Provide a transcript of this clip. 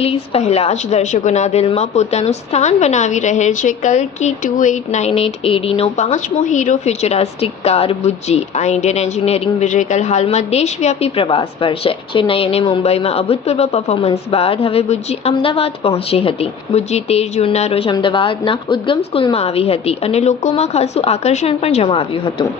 Release પહેલાં જ દર્શકોના દિલમાં પોતાનું સ્થાન બનાવી રહેલ છે કલ્કી 2898 ADનો પાંચમો હીરો ફ્યુચરિસ્ટિક કાર બુજ્જી. આ ઇન્ડિયન એન્જિનિયરિંગ મિરેકલ હાલમાં દેશવ્યાપી પ્રવાસ પર છે. ચેન્નઈ અને મુંબઈમાં અભૂતપૂર્વ પરફોર્મન્સ બાદ હવે બુજ્જી અમદાવાદ પહોંચી હતી. બુજ્જી 13 જૂનના રોજ અમદાવાદના ઉદ્ગમ સ્કૂલમાં આવી હતી અને લોકોમાં ખાસું આકર્ષણ પણ જમાવ્યું હતું.